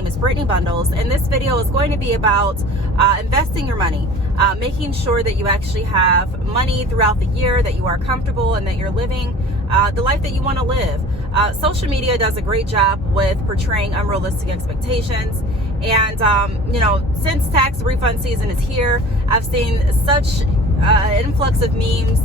name is Brittney Bundles, and this video is going to be about investing your money, making sure that you actually have money throughout the year, that you are comfortable, and that you're living the life that you want to live. Social media does a great job with portraying unrealistic expectations, and since tax refund season is here, I've seen such an influx of memes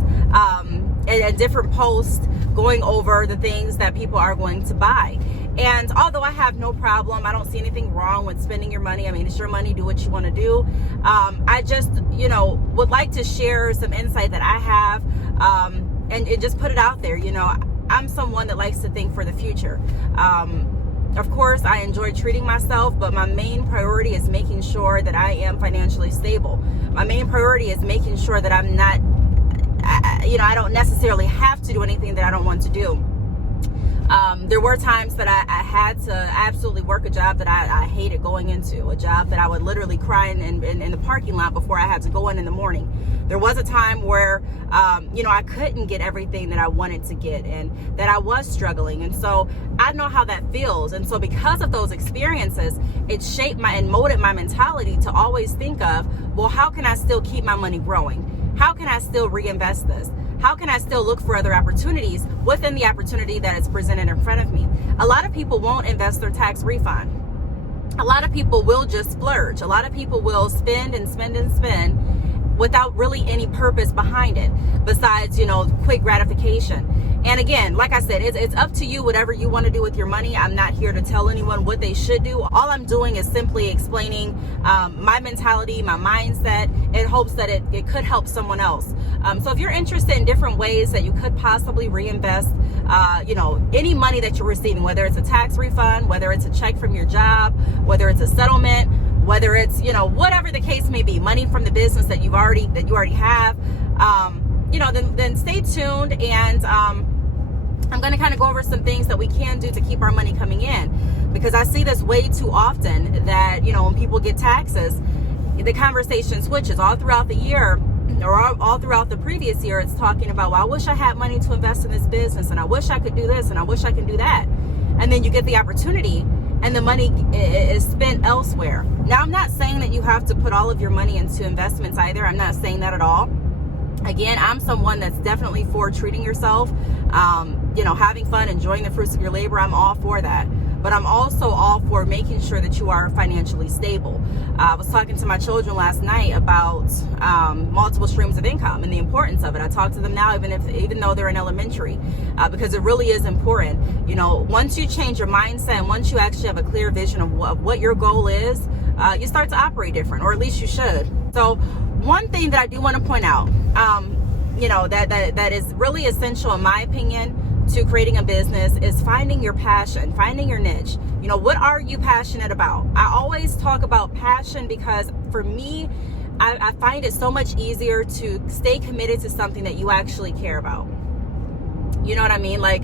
and different posts going over the things that people are going to buy. And although I have no problem, I don't see anything wrong with spending your money. I mean, it's your money, do what you want to do. I just, would like to share some insight that I have and just put it out there. I'm someone that likes to think for the future. Of course, I enjoy treating myself, but my main priority is making sure that I am financially stable. My main priority is making sure that I'm not, I don't necessarily have to do anything that I don't want to do. There were times that I had to absolutely work a job that I hated going into, a job that I would literally cry in the parking lot before I had to go in the morning. There was a time where, I couldn't get everything that I wanted to get and that I was struggling. And so I know how that feels. And so because of those experiences, it shaped and molded my mentality to always think of, well, how can I still keep my money growing? How can I still reinvest this? How can I still look for other opportunities within the opportunity that is presented in front of me? A lot of people won't invest their tax refund. A lot of people will just splurge. A lot of people will spend and spend and spend without really any purpose behind it besides, quick gratification. And again, like I said, it's up to you, whatever you want to do with your money. I'm not here to tell anyone what they should do. All I'm doing is simply explaining my mentality, my mindset, in hopes that it could help someone else. So if you're interested in different ways that you could possibly reinvest, any money that you're receiving, whether it's a tax refund, whether it's a check from your job, whether it's a settlement, whether it's, whatever the case may be, money from the business that you already have, then stay tuned, and I'm going to kind of go over some things that we can do to keep our money coming in, because I see this way too often that, when people get taxes, the conversation switches all throughout the year, or all throughout the previous year. It's talking about, well, I wish I had money to invest in this business, and I wish I could do this, and I wish I could do that. And then you get the opportunity and the money is spent elsewhere. Now, I'm not saying that you have to put all of your money into investments either. I'm not saying that at all. Again, I'm someone that's definitely for treating yourself, having fun, enjoying the fruits of your labor. I'm all for that. But I'm also all for making sure that you are financially stable. I was talking to my children last night about multiple streams of income and the importance of it. I talk to them now, even though they're in elementary, because it really is important. Once you change your mindset, and once you actually have a clear vision of what your goal is, you start to operate different, or at least you should. So one thing that I do want to point out, that is really essential in my opinion to creating a business, is finding your passion, finding your niche. What are you passionate about? I always talk about passion because for me, I find it so much easier to stay committed to something that you actually care about. You know what I mean? Like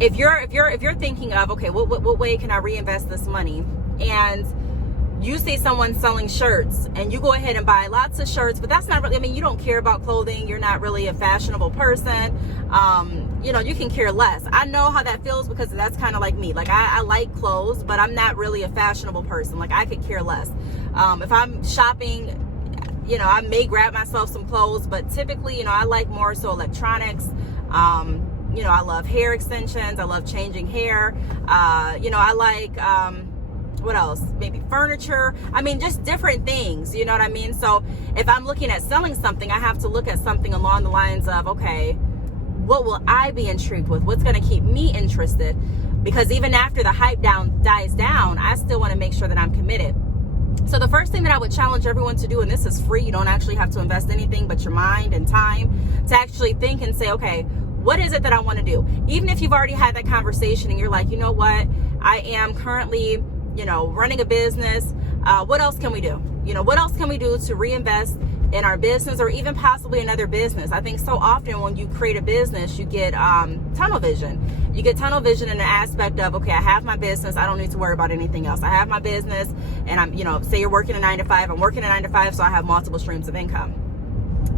if you're thinking of, okay, what way can I reinvest this money? And you see someone selling shirts and you go ahead and buy lots of shirts, but that's not really, you don't care about clothing. You're not really a fashionable person. You can care less. I know how that feels because that's kind of like me. Like I like clothes, but I'm not really a fashionable person. Like I could care less. If I'm shopping, I may grab myself some clothes, but typically, I like more so electronics. I love hair extensions. I love changing hair. I like, what else? Maybe furniture. Just different things. You know what I mean? So if I'm looking at selling something, I have to look at something along the lines of, okay, what will I be intrigued with? What's going to keep me interested? Because even after the hype dies down, I still want to make sure that I'm committed. So the first thing that I would challenge everyone to do, and this is free, you don't actually have to invest anything but your mind and time, to actually think and say, okay, what is it that I want to do? Even if you've already had that conversation and you're like, you know what, I am currently running a business. What else can we do? What else can we do to reinvest in our business, or even possibly another business? I think so often when you create a business, you get tunnel vision. You get tunnel vision in the aspect of, okay, I have my business. I don't need to worry about anything else. I have my business, and I'm, say you're working a 9 to 5. I'm working a 9 to 5, so I have multiple streams of income.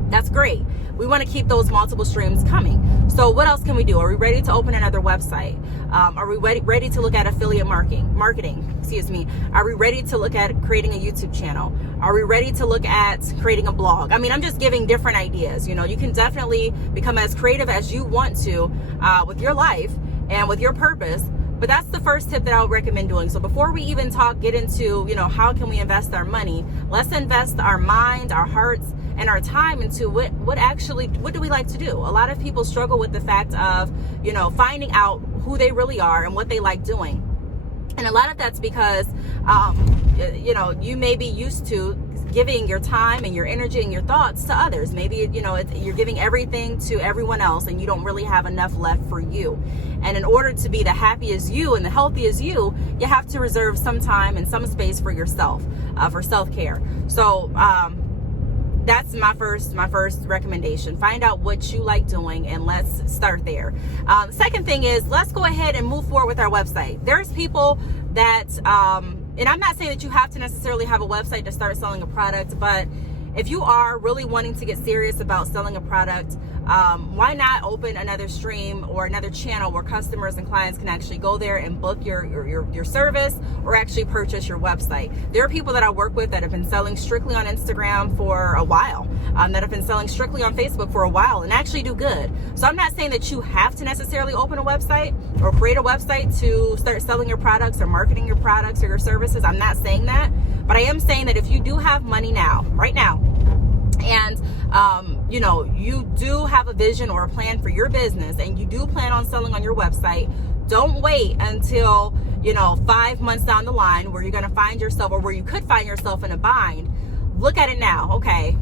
That's great. We want to keep those multiple streams coming. So what else can we do? Are we ready to open another website? Are we ready to look at affiliate marketing? Excuse me. Are we ready to look at creating a YouTube channel? Are we ready to look at creating a blog? I mean, I'm just giving different ideas. You know, you can definitely become as creative as you want to with your life and with your purpose. But that's the first tip that I would recommend doing. So before we even get into, how can we invest our money? Let's invest our mind, our hearts, and our time into what do we like to do? A lot of people struggle with the fact of, finding out who they really are and what they like doing. And a lot of that's because, you may be used to giving your time and your energy and your thoughts to others. Maybe, you're giving everything to everyone else and you don't really have enough left for you. And in order to be the happiest you and the healthiest you have to reserve some time and some space for yourself, for self-care. So, that's my first recommendation. Find out what you like doing and let's start there. Second thing is, let's go ahead and move forward with our website. There's people that, and I'm not saying that you have to necessarily have a website to start selling a product, but if you are really wanting to get serious about selling a product, why not open another stream or another channel where customers and clients can actually go there and book your service or actually purchase your website. There are people that I work with that have been selling strictly on Instagram for a while, that have been selling strictly on Facebook for a while and actually do good. So I'm not saying that you have to necessarily open a website or create a website to start selling your products or marketing your products or your services. I'm not saying that, but I am saying that if you do have money right now, and you do have a vision or a plan for your business and you do plan on selling on your website, don't wait until 5 months down the line where you're going to find yourself, or where you could find yourself in a bind. Look at it now. Okay,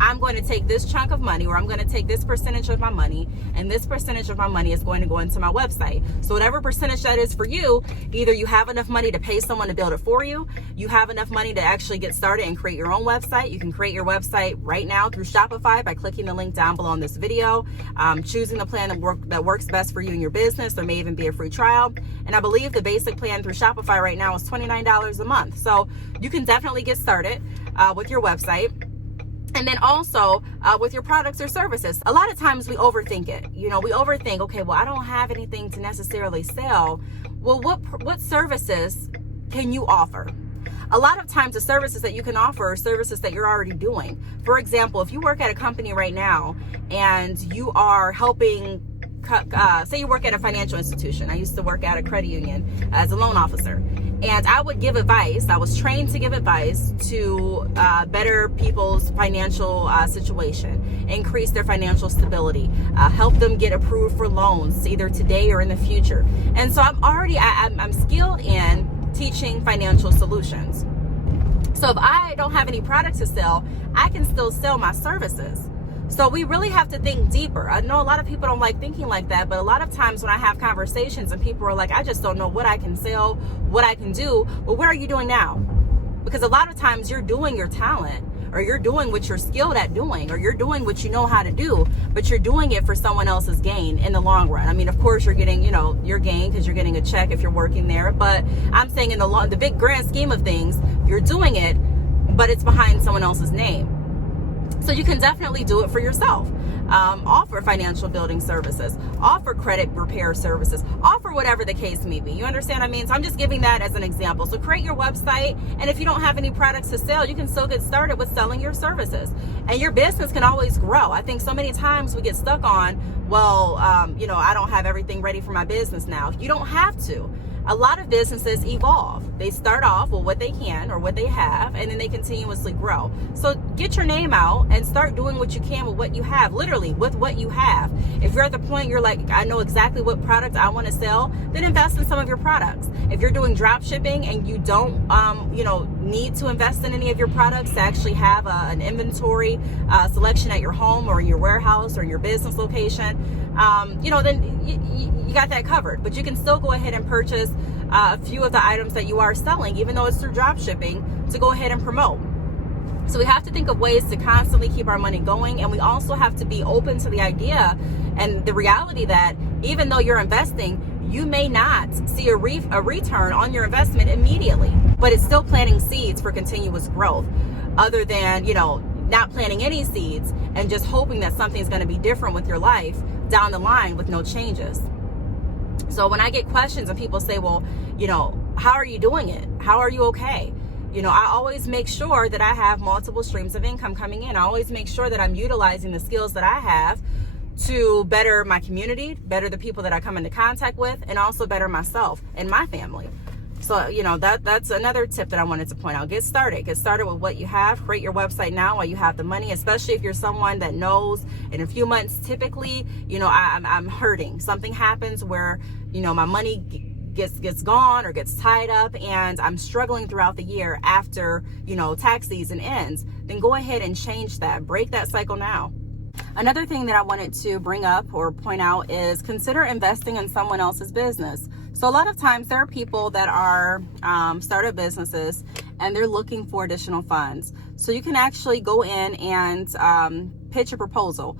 I'm going to take this chunk of money, or I'm going to take this percentage of my money, and this percentage of my money is going to go into my website. So whatever percentage that is for you, either you have enough money to pay someone to build it for you, you have enough money to actually get started and create your own website. You can create your website right now through Shopify by clicking the link down below in this video, choosing the plan that works best for you and your business. There may even be a free trial. And I believe the basic plan through Shopify right now is $29 a month. So you can definitely get started with your website. And then also with your products or services, a lot of times we overthink it. We overthink, okay, well, I don't have anything to necessarily sell. Well, what services can you offer? A lot of times the services that you can offer are services that you're already doing. For example, if you work at a company right now and you are helping, say you work at a financial institution. I used to work at a credit union as a loan officer. And I would give advice. I was trained to give advice to better people's financial situation, increase their financial stability, help them get approved for loans either today or in the future. And so I'm skilled in teaching financial solutions. So if I don't have any products to sell, I can still sell my services. So we really have to think deeper. I know a lot of people don't like thinking like that, but a lot of times when I have conversations and people are like, I just don't know what I can sell, what I can do. Well, what are you doing now? Because a lot of times you're doing your talent, or you're doing what you're skilled at doing, or you're doing what you know how to do, but you're doing it for someone else's gain in the long run. I mean, of course you're getting, your gain because you're getting a check if you're working there. But I'm saying in the big grand scheme of things, you're doing it, but it's behind someone else's name. So you can definitely do it for yourself. Offer financial building services, offer credit repair services, offer whatever the case may be. You understand what I mean? So I'm just giving that as an example. So create your website, and if you don't have any products to sell, you can still get started with selling your services. And your business can always grow. I think so many times we get stuck on, I don't have everything ready for my business now. You don't have to. A lot of businesses evolve. They start off with what they can or what they have, and then they continuously grow. So get your name out and start doing what you can with what you have, literally with what you have. If you're at the point you're like, I know exactly what product I want to sell, then invest in some of your products. If you're doing drop shipping and you don't, need to invest in any of your products to actually have an inventory selection at your home or your warehouse or your business location, then you got that covered. But you can still go ahead and purchase a few of the items that you are selling, even though it's through drop shipping, to go ahead and promote. So we have to think of ways to constantly keep our money going, and we also have to be open to the idea and the reality that even though you're investing, you may not see a return on your investment immediately, but it's still planting seeds for continuous growth. Other than, not planting any seeds and just hoping that something's going to be different with your life down the line with no changes. So when I get questions and people say, well, how are you doing it? How are you okay? I always make sure that I have multiple streams of income coming in. I always make sure that I'm utilizing the skills that I have to better my community, better the people that I come into contact with, and also better myself and my family. So, that's another tip that I wanted to point out. Get started with what you have. Create your website now while you have the money, especially if you're someone that knows in a few months, typically, I'm hurting. Something happens where, my money gets gone or gets tied up and I'm struggling throughout the year after, tax season ends. Then go ahead and change that. Break that cycle now. Another thing that I wanted to bring up or point out is consider investing in someone else's business. So a lot of times there are people that are startup businesses and they're looking for additional funds. So you can actually go in and pitch a proposal.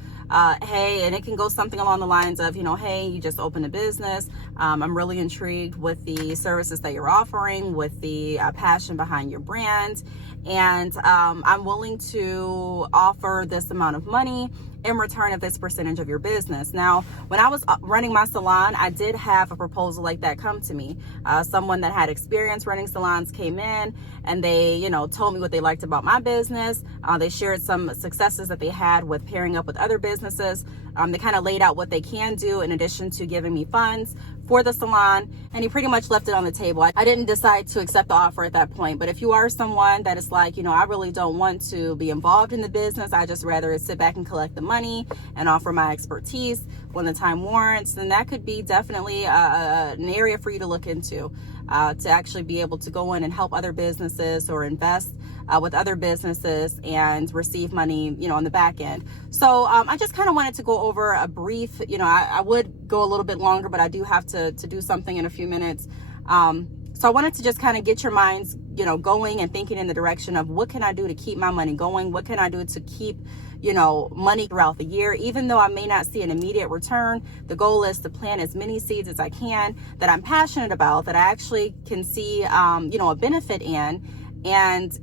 Hey, and it can go something along the lines of, hey, you just opened a business. I'm really intrigued with the services that you're offering, with the passion behind your brand. And I'm willing to offer this amount of money in return of this percentage of your business. Now, when I was running my salon, I did have a proposal like that come to me. Someone that had experience running salons came in and they, told me what they liked about my business. They shared some successes that they had with pairing up with other businesses. They kind of laid out what they can do in addition to giving me funds for the salon, and he pretty much left it on the table. I didn't decide to accept the offer at that point, but if you are someone that is like, I really don't want to be involved in the business, I just rather sit back and collect the money and offer my expertise when the time warrants, then that could be definitely an area for you to look into, to actually be able to go in and help other businesses or invest with other businesses and receive money, on the back end. So I just kind of wanted to go over a brief, I would go a little bit longer, but I do have to do something in a few minutes. So I wanted to just kind of get your minds, going and thinking in the direction of what can I do to keep my money going? What can I do to keep, money throughout the year? Even though I may not see an immediate return, the goal is to plant as many seeds as I can that I'm passionate about, that I actually can see, a benefit in, and,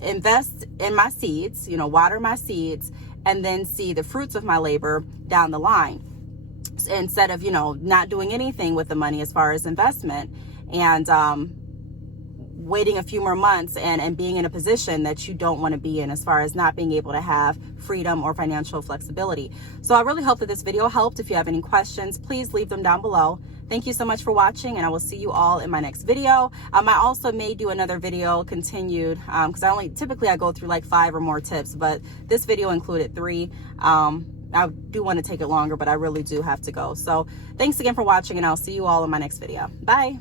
invest in my seeds, water my seeds, and then see the fruits of my labor down the line, instead of, not doing anything with the money as far as investment and waiting a few more months and being in a position that you don't want to be in as far as not being able to have freedom or financial flexibility. So I really hope that this video helped. If you have any questions, please leave them down below. Thank you so much for watching, and I will see you all in my next video. I also may do another video continued because typically I go through like 5 or more tips, but this video included 3. I do want to take it longer, but I really do have to go. So thanks again for watching, and I'll see you all in my next video. Bye.